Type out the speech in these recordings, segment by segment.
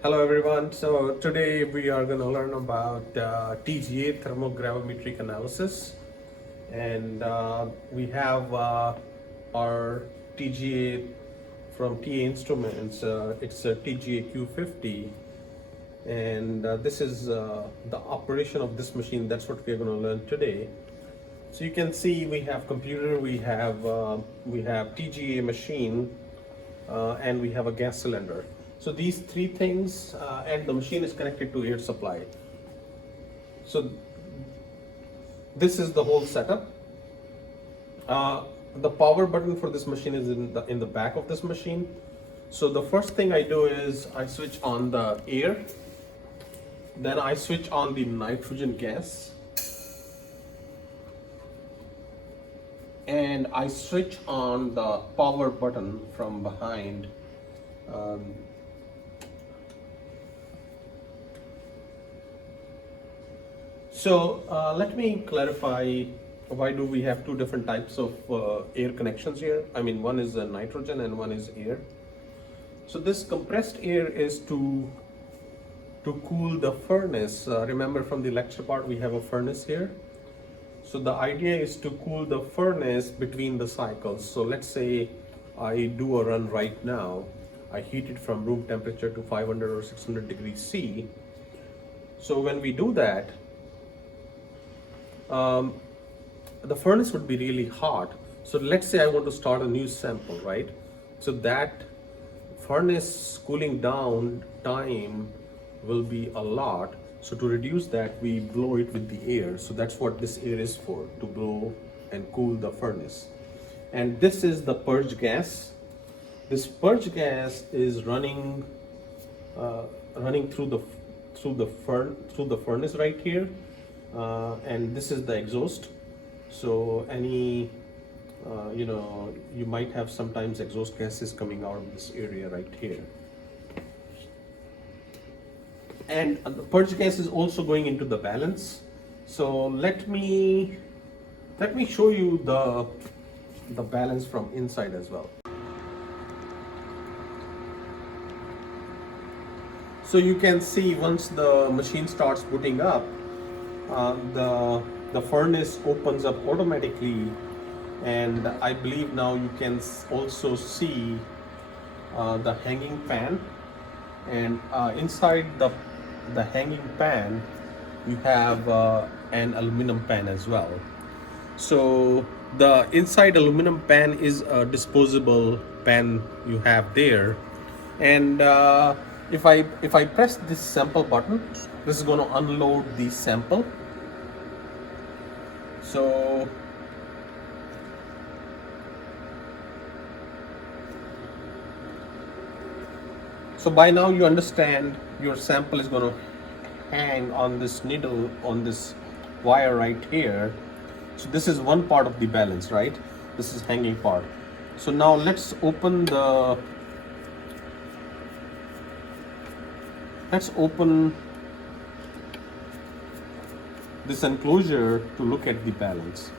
Hello everyone. So today we are going to learn about TGA thermogravimetric analysis, and we have our TGA from TA Instruments. It's a TGA Q50, and this is the operation of this machine. That's what we're going to learn today. So you can see we have computer, we have TGA machine, and we have a gas cylinder. So these three things, and the machine is connected to air supply. So this is the whole setup. Uh, the power button for this machine is in the back of this machine. So the first thing I do is I switch on the air, then I switch on the nitrogen gas, and I switch on the power button from behind. Um, Let me clarify, why do we have two different types of air connections here? I mean, one is nitrogen and one is air. So this compressed air is to cool the furnace. Remember from the lecture part, we have a furnace here. So the idea is to cool the furnace between the cycles. So let's say I do a run right now. I heat it from room temperature to 500 or 600 degrees C. So when we do that, the furnace would be really hot. So let's say I want to start a new sample, right? So that furnace cooling down time will be a lot. So to reduce that, we blow it with the air. So that's what this air is for, to blow and cool the furnace. And this is the purge gas. This purge gas is running through the furnace right here, and this is the exhaust. So any you might have sometimes exhaust gases coming out of this area right here. And the purge gas is also going into the balance. So let me show you the balance from inside as well. So you can see once the machine starts booting up, the furnace opens up automatically, and I believe now you can also see the hanging pan, and inside the hanging pan you have an aluminum pan as well. So the inside aluminum pan is a disposable pan you have there, and if I press this sample button, this is going to unload the sample. So by now you understand your sample is going to hang on this needle, on this wire right here. So this is one part of the balance, right? This is hanging part. So now let's open this enclosure to look at the balance.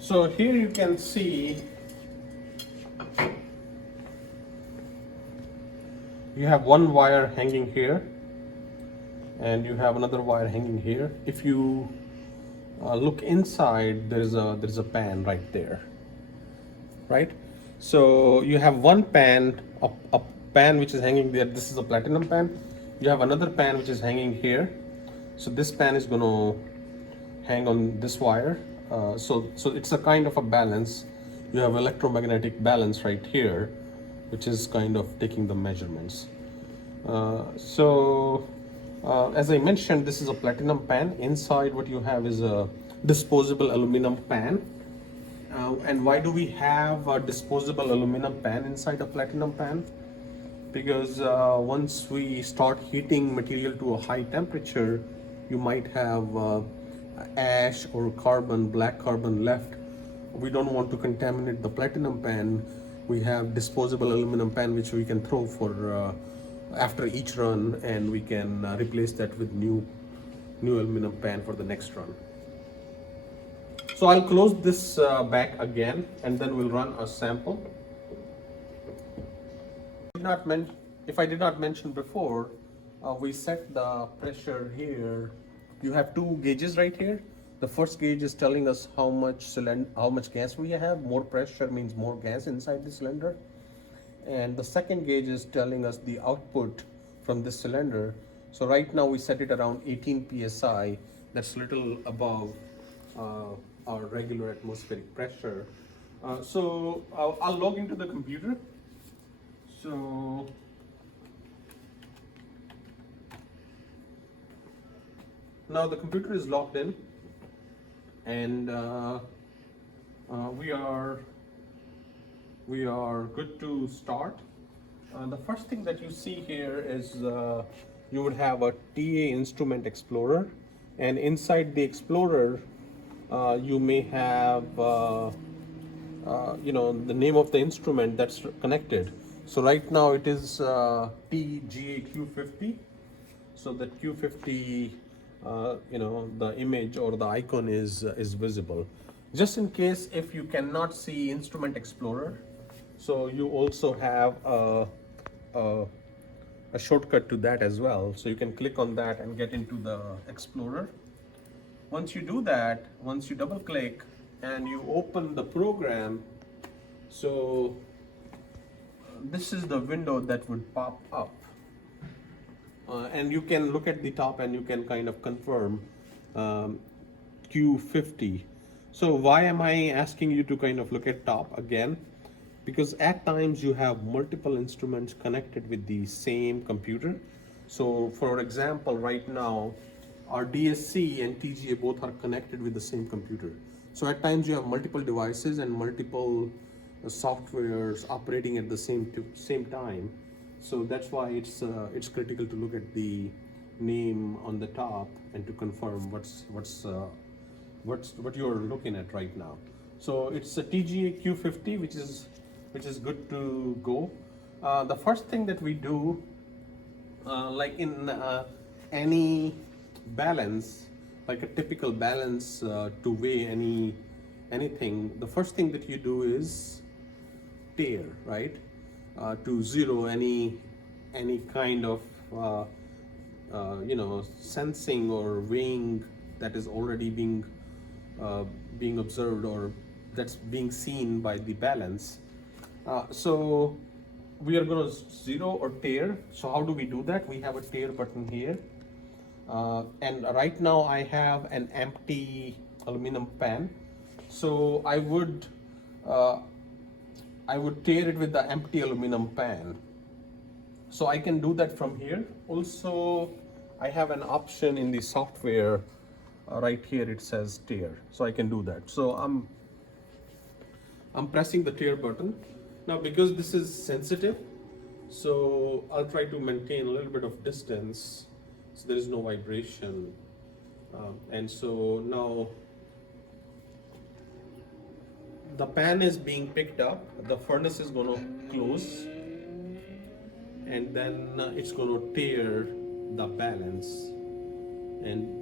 So here you can see you have one wire hanging here, and you have another wire hanging here. If you look inside, there's a pan right there, right? So you have one pan, a pan which is hanging there. This is a platinum pan. You have another pan which is hanging here. So this pan is going to hang on this wire. So it's a kind of a balance. You have electromagnetic balance right here, which is kind of taking the measurements. As I mentioned, this is a platinum pan. Inside what you have is a disposable aluminum pan. And why do we have a disposable aluminum pan inside a platinum pan? Because once we start heating material to a high temperature, you might have ash or carbon, black carbon left. We don't want to contaminate the platinum pan. We have disposable aluminum pan which we can throw for after each run, and we can replace that with new aluminum pan for the next run. So I'll close this back again, and then we'll run a sample. If I did not mention before, we set the pressure here. You have two gauges right here. The first gauge is telling us how much gas we have. More pressure means more gas inside the cylinder. And the second gauge is telling us the output from this cylinder. So right now we set it around 18 psi. That's a little above our regular atmospheric pressure. So I'll log into the computer. So now the computer is logged in, and we are good to start. The first thing that you see here is you would have a TA instrument explorer, and inside the explorer you may have the name of the instrument that's connected. So right now it is TGA Q50. So that Q50, the image or the icon is visible. Just in case if you cannot see Instrument Explorer, so you also have a shortcut to that as well. So you can click on that and get into the Explorer. Once you do that, once you double click and you open the program, so this is the window that would pop up. And you can look at the top and you can kind of confirm Q50. So why am I asking you to kind of look at top again? Because at times you have multiple instruments connected with the same computer. So for example, right now, our DSC and TGA both are connected with the same computer. So at times you have multiple devices and multiple softwares operating at the same time. So that's why it's critical to look at the name on the top and to confirm what you're looking at right now. So it's a TGA Q50, which is good to go. The first thing that we do, like in any balance, like a typical balance to weigh anything, the first thing that you do is tare, right? To zero any kind of sensing or weighing that is already being observed or that's being seen by the balance. So we are going to zero or tare. So how do we do that? We have a tare button here, and right now I have an empty aluminum pan. So I would tare it with the empty aluminum pan. So I can do that from here. Also, I have an option in the software right here. It says tare, so I can do that. So I'm pressing the tare button now because this is sensitive. So I'll try to maintain a little bit of distance so there is no vibration. And so now the pan is being picked up, the furnace is going to close, and then it's going to tare the balance. And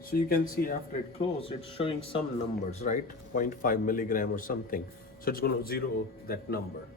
so you can see after it closed, it's showing some numbers, right? 0.5 milligram or something. So it's going to zero that number.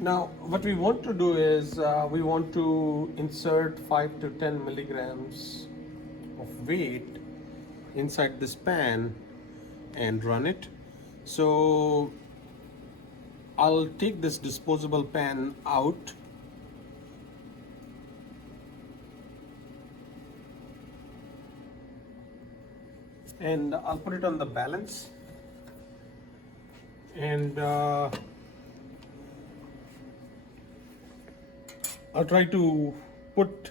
Now, what we want to do is we want to insert 5 to 10 milligrams of weight inside this pan and run it. So I'll take this disposable pan out and I'll put it on the balance, and I'll try to put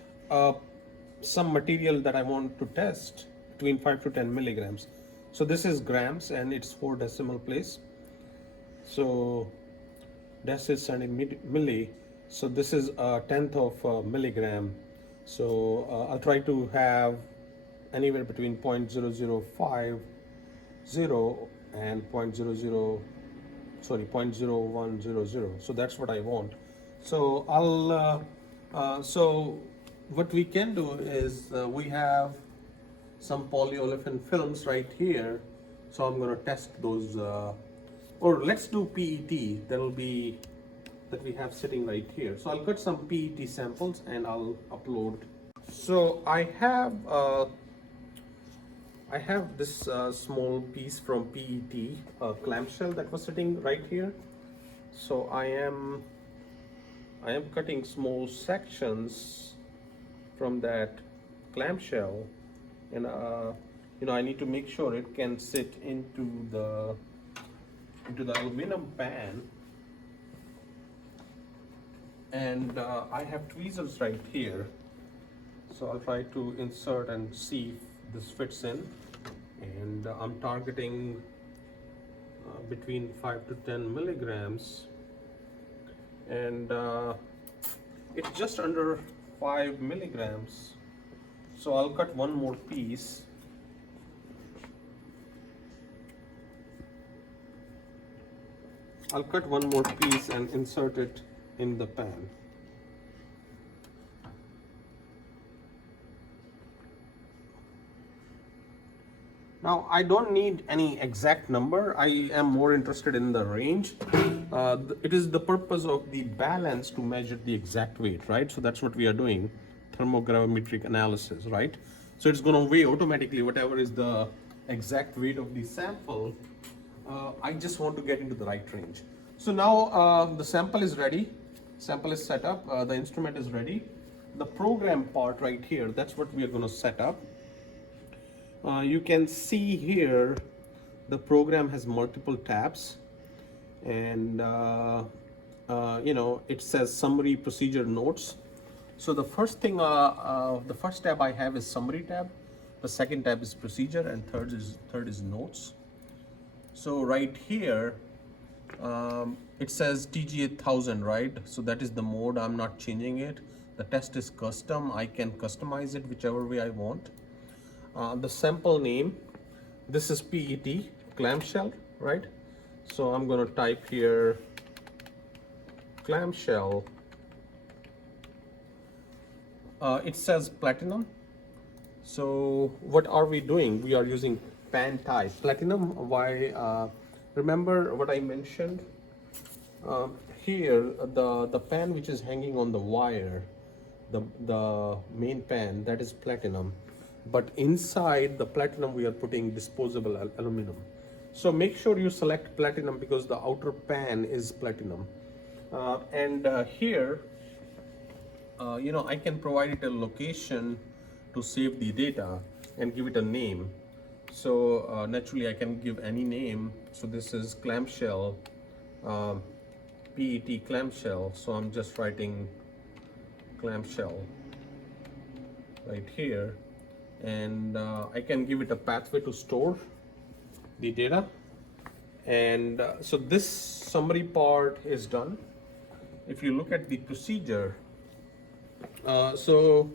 some material that I want to test between 5 to 10 milligrams. So this is grams and it's 4 decimal place. So dec is 70 milli. So this is a tenth of a milligram. So I'll try to have anywhere between 0.0050 and 0.0100. So that's what I want. So so what we can do is we have some polyolefin films right here. So I'm going to test those, or let's do PET. That'll be that we have sitting right here. So I'll cut some PET samples and I'll upload. So I have this small piece from PET clamshell that was sitting right here. So I am cutting small sections from that clamshell, and I need to make sure it can sit into the aluminum pan. And I have tweezers right here, so I'll try to insert and see if this fits in. And I'm targeting between 5 to 10 milligrams, and it's just under 5 milligrams. So I'll cut one more piece. I'll cut one more piece and insert it in the pan. Now, I don't need any exact number. I am more interested in the range. It is the purpose of the balance to measure the exact weight, right? So that's what we are doing, thermogravimetric analysis, right? So it's going to weigh automatically whatever is the exact weight of the sample. I just want to get into the right range. So now the sample is ready. Sample is set up. The instrument is ready. The program part right here, that's what we are going to set up. You can see here the program has multiple tabs, and it says summary procedure notes. So the first thing, the first tab I have is summary tab, the second tab is procedure, and third is notes. So right here it says TGA 1000, right? So that is the mode. I'm not changing it. The test is custom. I can customize it whichever way I want. The sample name, this is PET clamshell, right? So I'm going to type here clamshell. It says platinum. So what are we doing? We are using pan type platinum. Why? Remember what I mentioned here, the pan which is hanging on the wire, the main pan, that is platinum. But inside the platinum we are putting disposable aluminum. So make sure you select platinum because the outer pan is platinum. Here I can provide it a location to save the data and give it a name. So naturally I can give any name. So this is clamshell, PET clamshell. So I'm just writing clamshell right here. And I can give it a pathway to store the data. And so this summary part is done. If you look at the procedure, TGA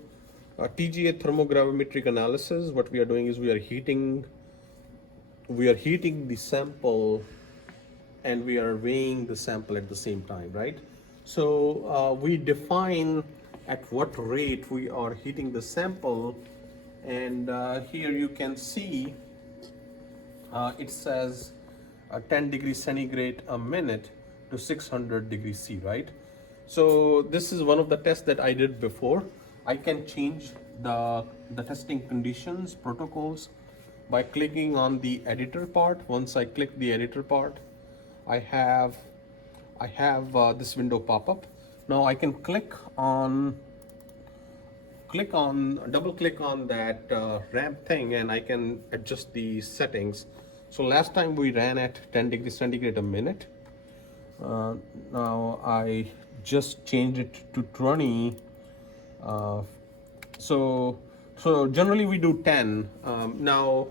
thermogravimetric analysis, what we are doing is we are heating the sample and we are weighing the sample at the same time, right? So we define at what rate we are heating the sample. And here you can see it says 10 degrees centigrade a minute to 600 degrees C, right? So this is one of the tests that I did before. I can change the testing conditions, protocols by clicking on the editor part. Once I click the editor part, I have this window pop up. Now I can double click on that ramp thing, and I can adjust the settings. So last time we ran at 10 degrees centigrade a minute. Now I just changed it to 20. uh, so generally we do 10. Now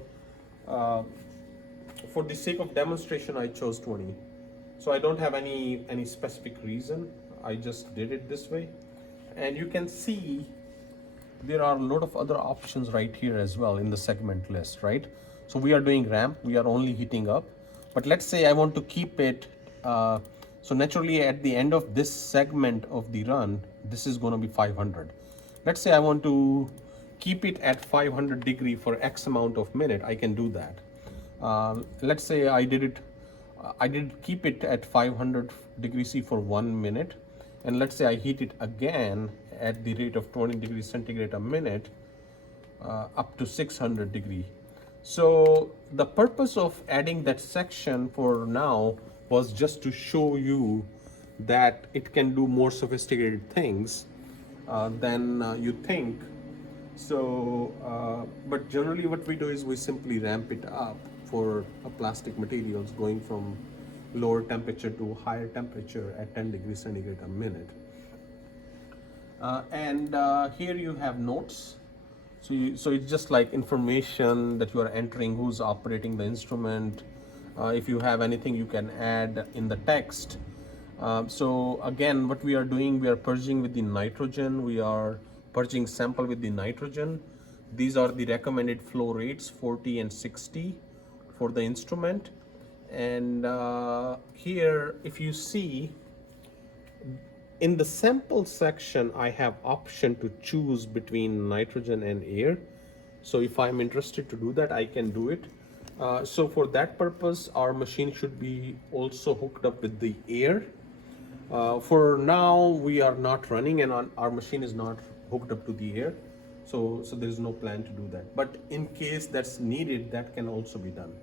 for the sake of demonstration I chose 20. So I don't have any specific reason, I just did it this way. And you can see there are a lot of other options right here as well in the segment list, right? So we are doing ramp, we are only heating up. But let's say I want to keep it, so naturally at the end of this segment of the run, this is going to be 500. Let's say I want to keep it at 500 degree for X amount of minute, I can do that. Let's say I did keep it at 500 degrees C for 1 minute, and let's say I heat it again at the rate of 20 degrees centigrade a minute, up to 600 degree. So the purpose of adding that section for now was just to show you that it can do more sophisticated things than you think. So but generally what we do is we simply ramp it up for plastic materials, going from lower temperature to higher temperature at 10 degrees centigrade a minute. And here you have notes. So it's just like information that you are entering, who's operating the instrument. If you have anything you can add in the text. So again, what we are doing, we are purging with the nitrogen. We are purging sample with the nitrogen. These are the recommended flow rates, 40 and 60 for the instrument. And here, if you see, in the sample section, I have option to choose between nitrogen and air. So if I'm interested to do that, I can do it. So for that purpose, our machine should be also hooked up with the air. For now, we are not running, and our machine is not hooked up to the air. So there is no plan to do that. But in case that's needed, that can also be done.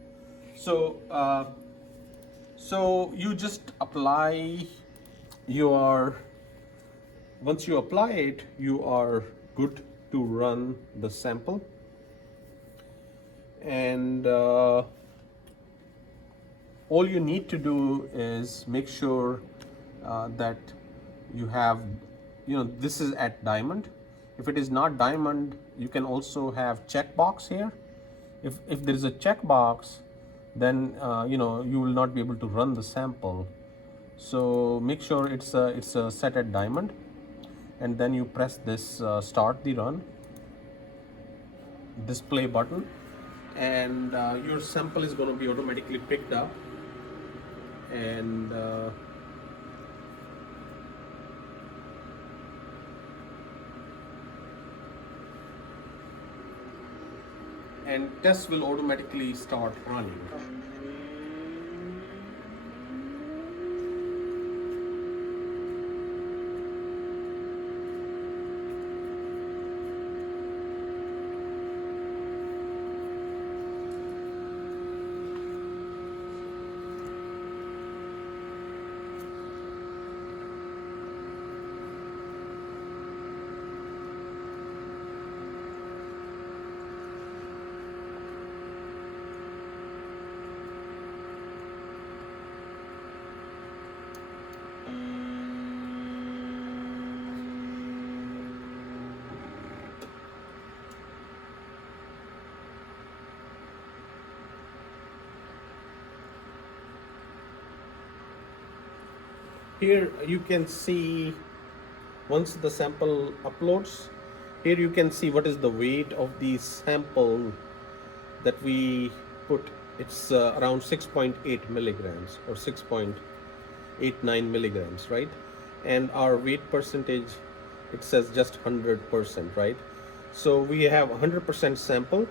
So you just apply once you apply it, you are good to run the sample. And all you need to do is make sure that you have, this is at diamond. If it is not diamond, you can also have checkbox here. If there is a checkbox, then you will not be able to run the sample. So make sure it's set at diamond, and then you press this start the run, this play button, and your sample is going to be automatically picked up. And test will automatically start running. Here you can see, once the sample uploads, here you can see what is the weight of the sample that we put. It's around 6.8 milligrams or 6.89 milligrams, right? And our weight percentage, it says just 100%, right? So we have 100% sample,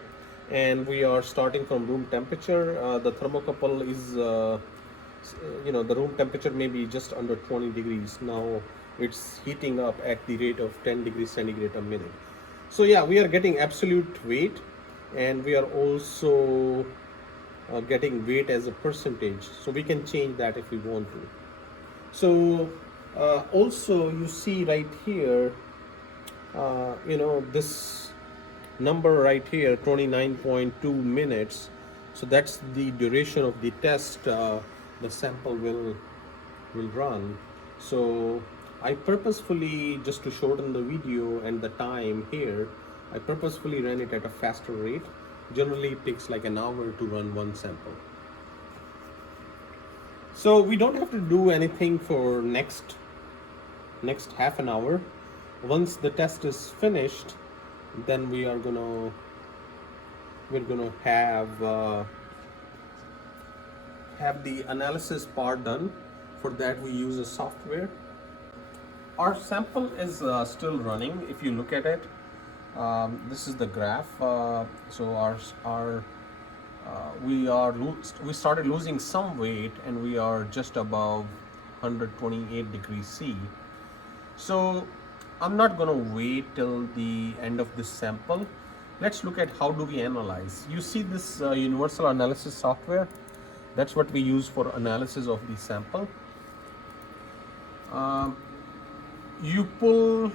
and we are starting from room temperature. The thermocouple is the room temperature may be just under 20 degrees. Now it's heating up at the rate of 10 degrees centigrade a minute. So yeah, we are getting absolute weight, and we are also getting weight as a percentage, so we can change that if we want to. So also you see right here, this number right here, 29.2 minutes. So that's the duration of the test the sample will run. So I purposefully, just to shorten the video and the time here, I purposefully ran it at a faster rate. Generally it takes like an hour to run one sample. So we don't have to do anything for next half an hour. Once the test is finished, then we're gonna have the analysis part done. For that we use a software. Our sample is still running. If you look at it, this is the graph. So our we started losing some weight, and we are just above 128 degrees C. So I'm not going to wait till the end of this sample. Let's look at how do we analyze. You see this universal analysis software. That's what we use for analysis of the sample. You pull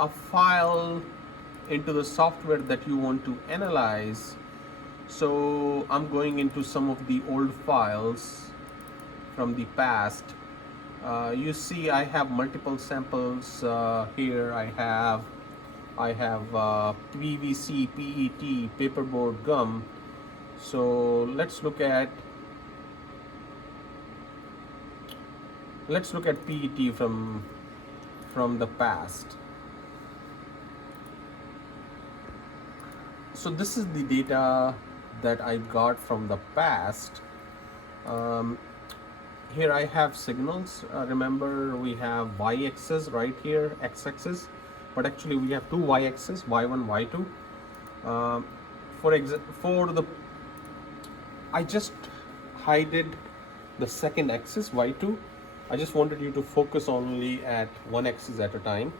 a file into the software that you want to analyze. So I'm going into some of the old files from the past. You see I have multiple samples here. I have PVC, PET, paperboard, gum. So let's look at PET from the past. So this is the data that I got from the past. Here I have signals. Remember, we have y-axis right here, x-axis, but actually we have two y-axis, y1, y2. I just hided the second axis, y2. I just wanted you to focus only at one axis at a time.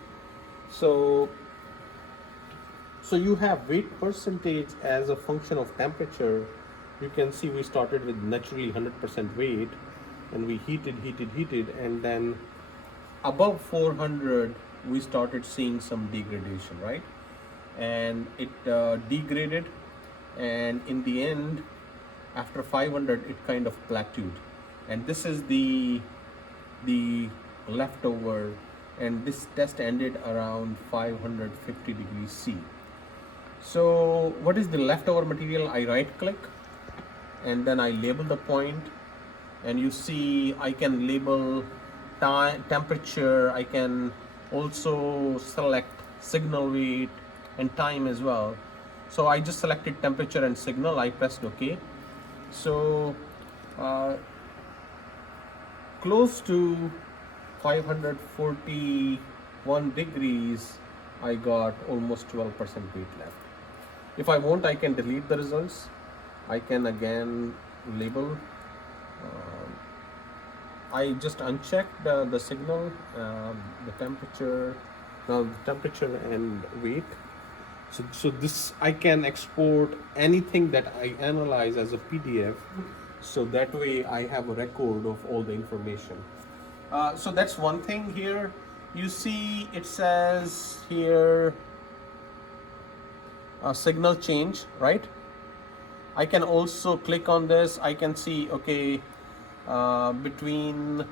So you have weight percentage as a function of temperature. You can see we started with naturally 100% weight, and we heated, and then above 400 we started seeing some degradation, right? And it degraded, and in the end, after 500, it kind of plateaued. And this is the leftover, and this test ended around 550 degrees C. So what is the leftover material? I right click, and then I label the point, and you see I can label temperature. I can also select signal weight and time as well. So I just selected temperature and signal. I pressed OK. So close to 541 degrees, I got almost 12% weight left. If I want, I can delete the results. I can again label. I just unchecked the signal, the temperature, and weight. So this, I can export anything that I analyze as a PDF. So that way I have a record of all the information. So that's one thing here. You see it says here signal change, right? I can also click on this. I can see, okay, between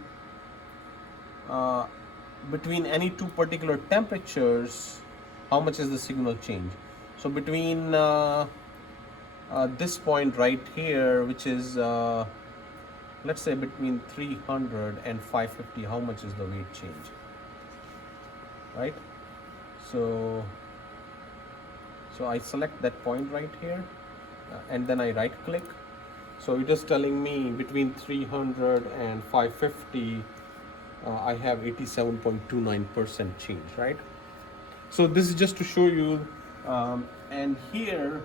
any two particular temperatures, how much is the signal change. So between this point right here, which is let's say between 300 and 550, how much is the weight change, right? So I select that point right here, and then I right click. So it is telling me between 300 and 550, I have 87.29% change, right? So this is just to show you. And here,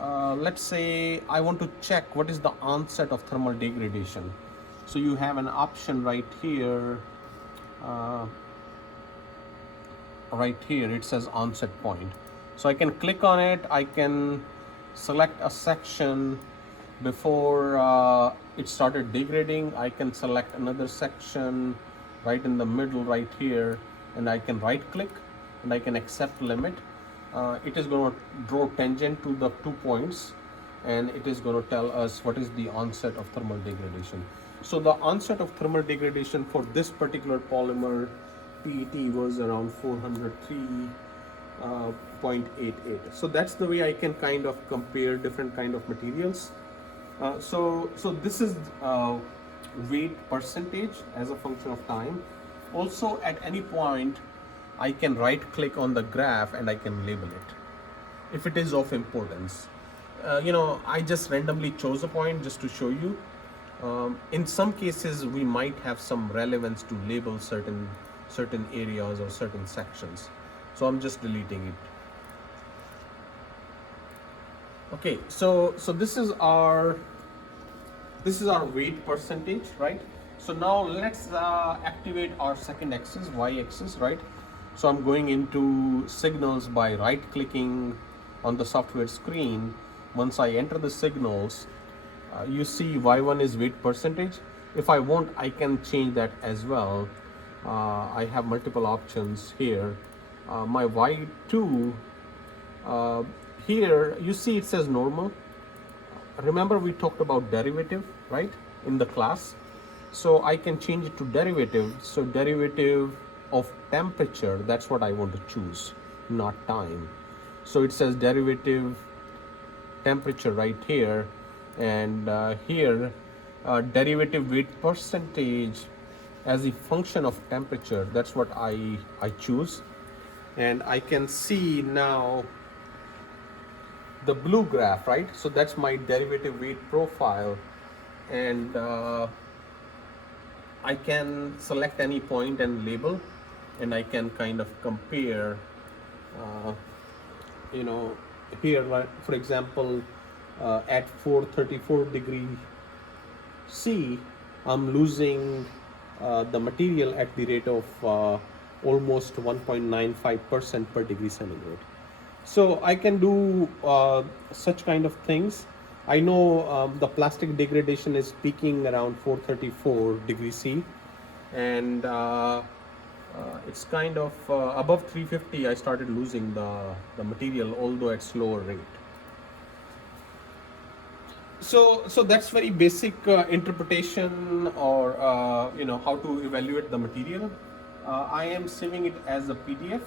let's say I want to check what is the onset of thermal degradation. So you have an option right here. uh, right here it says onset point. So I can click on it, I can select a section before it started degrading. I can select another section right in the middle right here, and I can right click and I can accept limit. It is going to draw tangent to the 2 points, and it is going to tell us what is the onset of thermal degradation. So the onset of thermal degradation for this particular polymer PET was around 403.88. So that's the way I can kind of compare different kind of materials. So this is weight percentage as a function of time. Also, at any point, I can right click on the graph and I can label it if it is of importance. I just randomly chose a point just to show you. In some cases, we might have some relevance to label certain areas or certain sections. So I'm just deleting it. Okay, so this is our weight percentage, right? So now let's activate our second axis, y-axis, right? So I'm going into signals by right clicking on the software screen. Once I enter the signals, you see y1 is weight percentage. If I want, I can change that as well. I have multiple options here. My y2, here you see it says normal. Remember we talked about derivative, right, in the class? So I can change it to derivative. So derivative of temperature, that's what I want to choose, not time. So it says derivative temperature right here, and here derivative weight percentage as a function of temperature. That's what I choose, and I can see now the blue graph, right? So that's my derivative weight profile, and I can select any point and label, and I can kind of compare, here, like, for example, at 434 degree C, I'm losing the material at the rate of almost 1.95% per degree centigrade. So I can do such kind of things. I know the plastic degradation is peaking around 434 degrees C, and it's kind of above 350. I started losing the material, although at slower rate. So that's very basic interpretation, or how to evaluate the material. I am saving it as a PDF.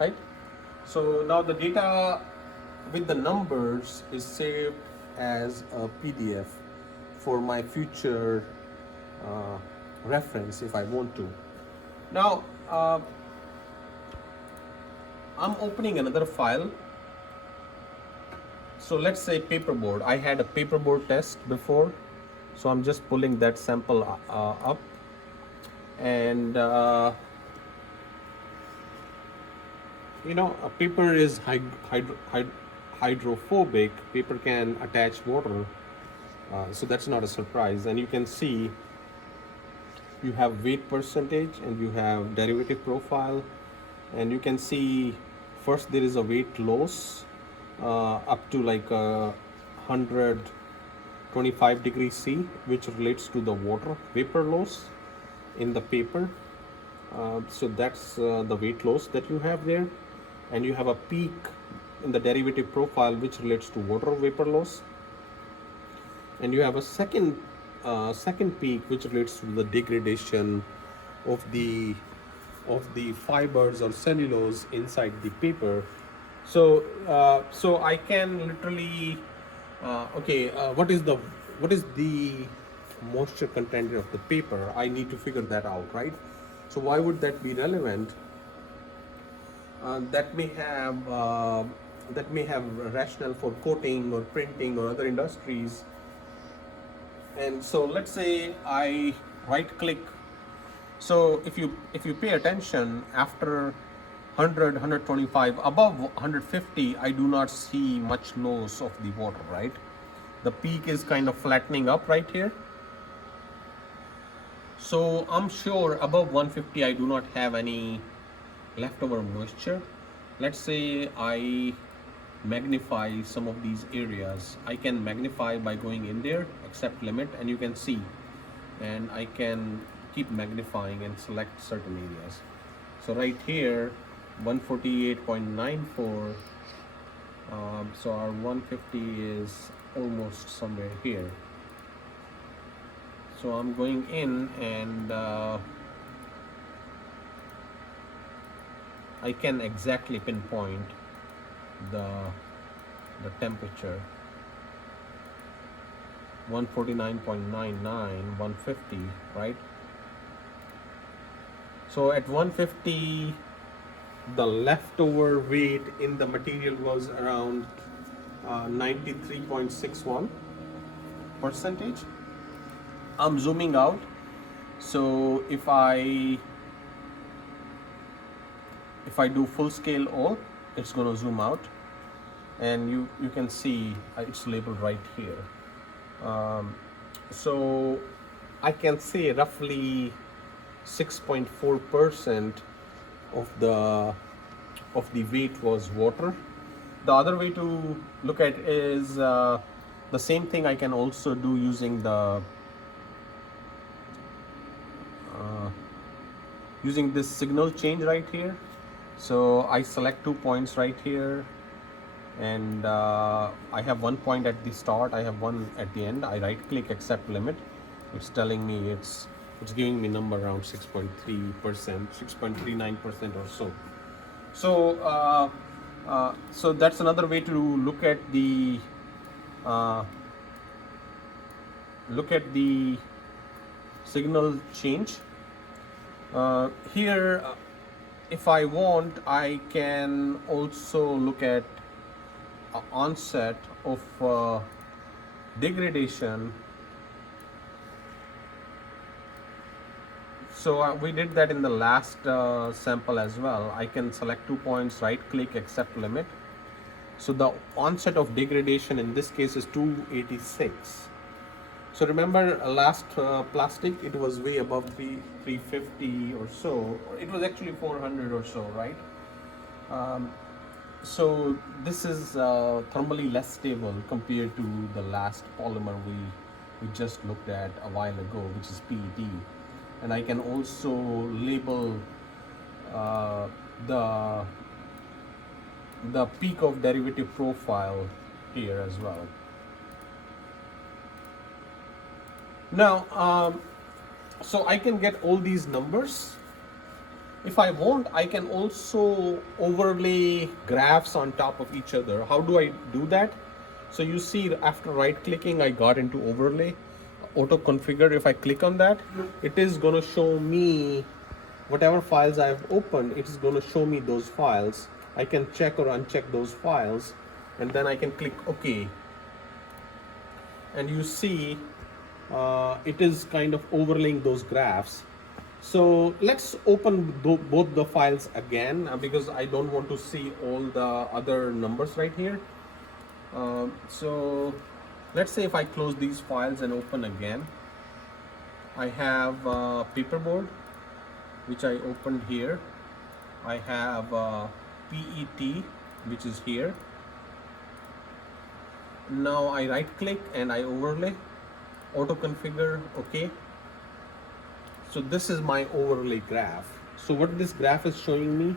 Right? So now the data with the numbers is saved as a PDF for my future reference if I want to. Now I'm opening another file. So let's say paperboard. I had a paperboard test before, so I'm just pulling that sample up, and a paper is hydrophobic. Paper can attach water, so that's not a surprise. And you can see you have weight percentage and you have derivative profile, and you can see first there is a weight loss up to like 125 degrees C, which relates to the water vapor loss in the paper. So that's the weight loss that you have there, and you have a peak in the derivative profile which relates to water vapor loss, and you have a second peak which relates to the degradation of the fibers or cellulose inside the paper. So I can literally what is the moisture content of the paper? I need to figure that out, right? So why would that be relevant? That may have rationale for coating or printing or other industries. And so let's say I right click. So if you pay attention, after 100, 125, above 150, I do not see much loss of the water, right? The peak is kind of flattening up right here. So I'm sure above 150 I do not have any leftover moisture. Let's say I magnify some of these areas. I can magnify by going in there, accept limit, and you can see, and I can keep magnifying and select certain areas. So right here 148.94, so our 150 is almost somewhere here. So I'm going in and I can exactly pinpoint the temperature. 149.99, 150, right? So at 150 the leftover weight in the material was around 93.61 percentage. I'm zooming out, so if I do full scale all, it's going to zoom out, and you can see it's labeled right here. So I can say roughly 6.4% of the weight was water. The other way to look at it is the same thing I can also do using the using this signal change right here. So I select 2 points right here, and I have 1 point at the start, I have 1 at the end. I right click accept limit. It's telling me it's giving me number around 6.3%, 6.39% or so. So so that's another way to look at the signal change. Here if I want, I can also look at onset of degradation. So we did that in the last sample as well. I can select 2 points, right click, accept limit. So the onset of degradation in this case is 286. So remember last plastic, it was way above 350 or so, or it was actually 400 or so, right? So this is thermally less stable compared to the last polymer we just looked at a while ago, which is PET. And I can also label the peak of derivative profile here as well. Now, so I can get all these numbers. If I want, I can also overlay graphs on top of each other. How do I do that? So you see, after right clicking, I got into overlay, auto configure. If I click on that, it is going to show me whatever files I have opened. It is going to show me those files. I can check or uncheck those files, and then I can click OK. And you see, it is kind of overlaying those graphs. So let's open both the files again, because I don't want to see all the other numbers right here. So let's say if I close these files and open again, I have paperboard, which I opened here. I have PET, which is here. Now I right click and I overlay, auto configure, OK. So this is my overlay graph. So what this graph is showing me,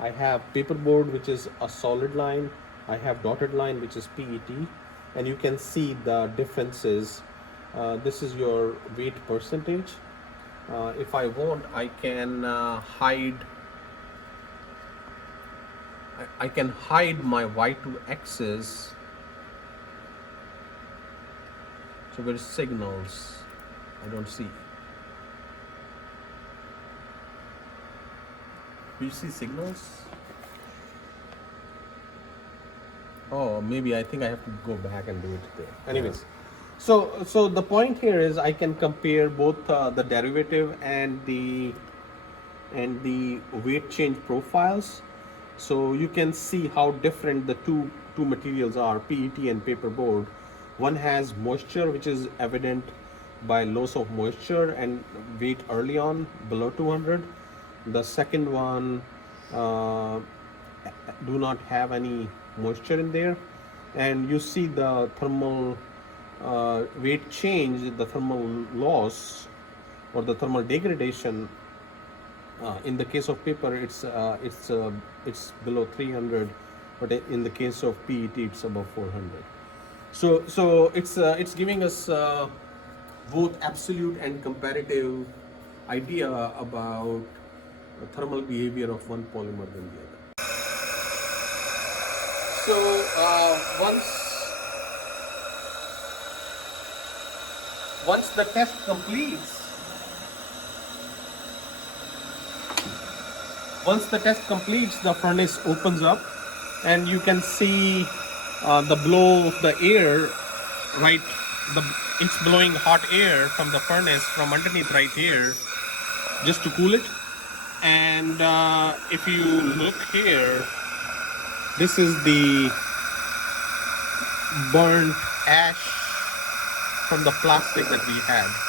I have paperboard, which is a solid line. I have dotted line, which is PET, and you can see the differences. This is your weight percentage. If I want, I can hide my Y2 axis. So where is signals? I don't see. Do you see signals? Oh, maybe I think I have to go back and do it there. Anyways, so the point here is I can compare both the derivative and the weight change profiles. So you can see how different the two materials are, PET and paperboard. One has moisture, which is evident by loss of moisture and weight early on below 200. The second one uh, do not have any moisture in there, and you see the thermal weight change, the thermal loss or the thermal degradation. In the case of paper, it's below 300, but in the case of PET, it's above 400. So it's giving us both absolute and comparative idea about the thermal behavior of one polymer than the other. So once the test completes, the furnace opens up, and you can see the blow of the air, right? It's blowing hot air from the furnace from underneath right here, just to cool it. And if you look here, this is the burnt ash from the plastic that we had.